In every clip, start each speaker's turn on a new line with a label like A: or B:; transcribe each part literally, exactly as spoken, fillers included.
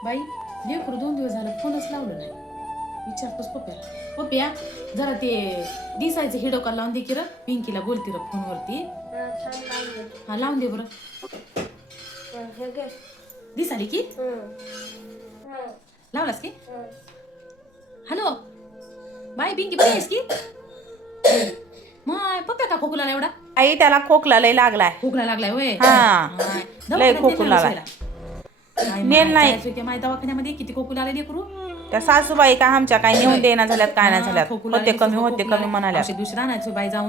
A: बाई लेकरू दोन दिवस झाला फोनच लावलं नाही. विचारतोस पप्प्याला, पप्प्या जरा ते दिसायचं हिडोका लावून दे की र, पिंकीला बोलते र फोनवरती. हा लावून दे बरं. दिसाली की लावलास की. हॅलो बाई पिंकी बरी आहेस की. माय पप्प्या का खोकला एवढा.
B: आई त्याला खोकला लय लागलाय.
A: खोकला लागलाय होय.
B: हा लय खोकला लागलाय. नेल नाही
A: माय दवाखान्यामध्ये किती खोकला आले लेकरू.
B: त्या सासूबाई काय आमच्या काय नेऊन देणार झाल्यात काय नाही झाल्यात. होते कमी होते कमी म्हणाल्या.
A: दुसऱ्या आणायचो बाई जाऊन.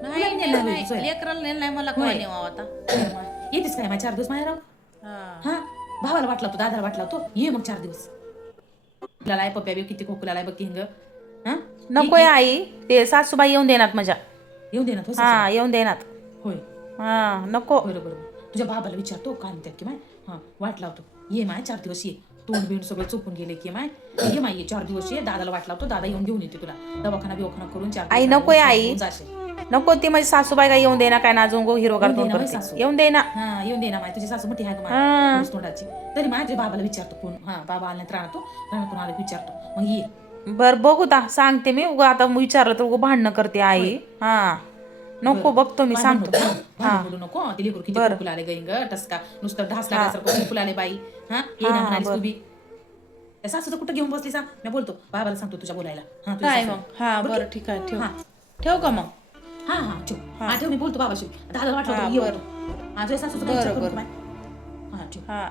C: लेकराला नेलं नाही मला कोण नेवा आता.
A: येतेस काय माझ्या चार दिवस माझ्या राव. हा भावाला वाटला तो दादाला वाटला तो ये मग चार दिवस. खोकला पप्प्या बी किती खोकला आलाय बघ की हिंग. हा
B: नकोय आई ते सासूबाई येऊन देणार माझ्या.
A: येऊन देणार
B: हा येऊन देणार.
A: होय
B: हा नको.
A: बरोबर तुझ्या बाबाला विचारतो काय म्हणतात की माय. हा वाट लावतो ये माय चार दिवस ये. तोंड बिंड सगळं चुकून गेले की माय ये माय ये चार दिवस ये. दादाला वाट लावतो दादा येऊन घेऊन येते तुला दवाखाना बिवाखाना करून चार
B: आई नकोय आई नको. ती माझी सासूबाई काय येऊन देणार काय नाजून हिरो करतो येऊन देणार.
A: हा येऊन देणार माय तुझी सासू मोठी आहे का तोंडाची. तरी माझ्या बाबाला विचारतो कोण. हा बाबा आला राहतो राहतो आला विचारतो मग ये.
B: बर बघू ता सांगते मी उगा आता विचारलं तर उगा भांडणं करते आई. हा नको बघतो मी सांगतो.
A: हा बोलू नको ते लेकरू किती खोकला आले गैंग टसका नुसतं ढास लागल्यासारखं खोकला आले बाई. हा ये ना म्हणालीस तू बी. त्या सासूचं कुठं घेऊन बसली सांग मी बोलतो बाबाला सांगतो तुझ्या बोलायला. हा
B: काय मग. हा बरं ठीक आहे ठेव. ठेव का मग.
A: हा हा ठेव. हा ठेव मी बोलतो बाबाशी. दादाला वाटलं ये होतं. हा तुझ्या सासूचं काय विचार करू. हा ठेव.
B: हा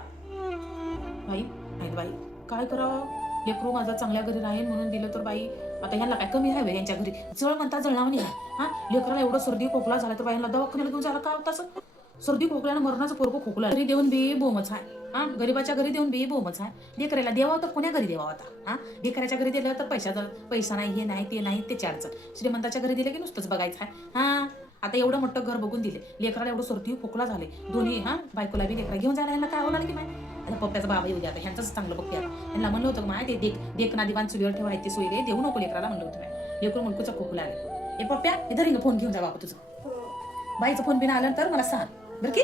A: बाई नाही बाई काय करावं. लेकरू माझा चांगल्या घरी राहील म्हणून दिलं तर बाई आता ह्यांना काय कमी आहे यांच्या घरी. जळ म्हणता जळणावणी आहे. हा लेकराला एवढं सर्दी खोकला झाला तर बाईला दवाखान्याला घेऊन जायला काय होतं. सर्दी खोकल्यानं मरणाचं पोरगं खोकला घरी देऊन बी बोमच आहे. हा गरीबाच्या घरी देऊन बी बोमच आहे. लेकराला देवा तर कोण्या घरी देवा होता. हा लेकराच्या घरी दिलं तर पैसा पैसा नाही हे नाही ते नाही त्याची अडचण. श्रीमंताच्या घरी दिलं की नुसतंच बघायचं आहे. हा आता एवढं मोठं घर बघून दिले लेकराला एवढं सर्दी खोकला झाले दोन्ही. हा बायकोला बी लेकरा घेऊन जायला यांना काय होणार की माय. आता पप्प्याचा बाबा येऊ द्या आता ह्यांचंच चांगलं बघते. यांना म्हणलं होतं माय ते देख देख ना दिवाण चुलीवर ठेवायचे ते सोयरे देऊ नको लेकराला म्हणलं होतं माय. लेकरू मुलकूचा खोकला आले. हे पप्प्या हे धरी फोन घेऊन जा बाबा तुझं. बाईचा फोन बिना आला तर मला सांग बरं की.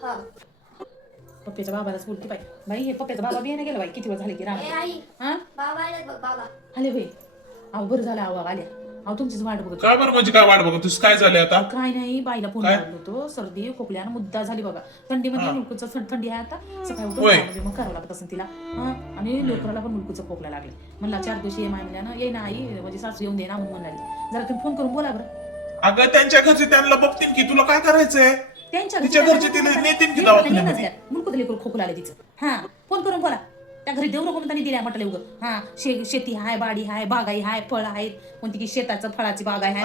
A: पप्प्याच्या बाबालाच बोलते बाई. बाई हे पप्प्याचा बाबा बियाने गेला बाई किती वेळ झाले की राम. आले भाई अहो बरं झालं अहो आल्या. अहो तुमचीच वाट बघत.
D: काय बरं म्हणजे काय वाट बघत तुझं काय झालं आता.
A: काय नाही बाईला फोन लावलो होतो सर्दी खोकल्यानं मुद्दा झाली बघा. थंडीमध्ये मुलकूचं थंडी आहे आता सकाळी उठून मग करावं लागत असं तिला. हा आणि लेकराला पण मुलकूचं खोकला लागले. म्हणला चार दिवशी ये माय ना ये ना आई म्हणजे सासू येऊन दे ना म्हणून म्हणाली. जरा तुम्ही फोन करून बोला बरं.
D: अगं त्यांच्या घरचे त्यांना बघतील की तुला काय करायचंय.
A: त्यांच्या
D: तिच्या घरचे तिला नेतील की दवाखान्यामध्ये.
A: मुलकूत लेकरू खोकला आले तिचं. हा फोन करून बोला. त्या घरी देऊ नको म्हणून त्यांनी दिल्या म्हटलं उगं. हा शे शेती हाय बाडी हाय बागाई हाय फळ आहेत कोणती की शेताचं फळाची बाग आहे.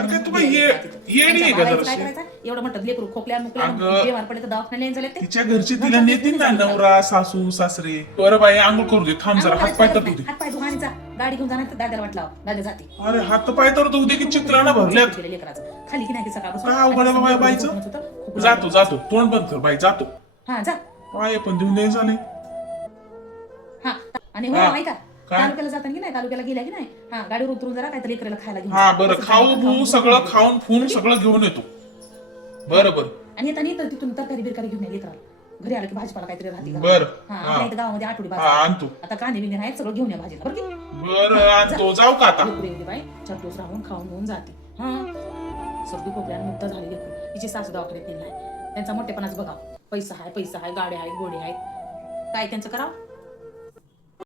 A: एवढं म्हणतात लेकरू खोकल्या मुकल्या बेमार पडले तर दवाखान्याला झाले.
D: तिच्या घरचे तिला नेतील ना नवरा सासू सासरे. बरं बाई आंघोळ करू दे थांब जरा हात पाय तर धुते.
A: हात पाय धुवायचा गाडी घेऊन जाणार तर दादाला वाटला दादा जाते.
D: अरे हात पाय तर धुऊ दे की चित्रानं भरल्यात.
A: लेकराचं खाली की नाही सकाळपासून
D: काय अवघड आहे बाबा बाईचं. जातो जातो तोंड बंद कर बाई जातो.
A: हा जा
D: काय पण देऊन द्यायचं झाले.
A: हा आणि हो ऐका तालुक्याला जाताना की नाही तालुक्याला गेल्या की नाही हा गाडीवर उतरून जरा काहीतरी लेकराला खायला घेऊन.
D: हा बरं खाऊ भू सगळं खाऊन फुन सगळं घेऊन येतो. बरं बरं
A: आणि येताना तर तिथून तरकारी बिरकारी घेऊन ये लेकराला. घरी आलं की भाजीपाला काहीतरी राहते.
D: बरं
A: हा आपल्या इथं गावामध्ये आठवडी
D: हा
A: बाजार
D: आणतो.
A: आता कांदे बिंदे आहेत सगळं घेऊन या भाजीला बरं की.
D: बरं आणतो जाऊ का आता.
A: लेकरू येऊ बाई चार दिवस राहून खाऊन घेऊन जाते. हा सर्दी खोकल्यानं मुक्त झाली लेकरू. तिची सासू दवाखान्यात नेली नाही. त्यांचा मोठेपणाच बघा पैसा आहे पैसा आहे गाड्या आहेत गोडे आहेत काय त्यांचं करावं.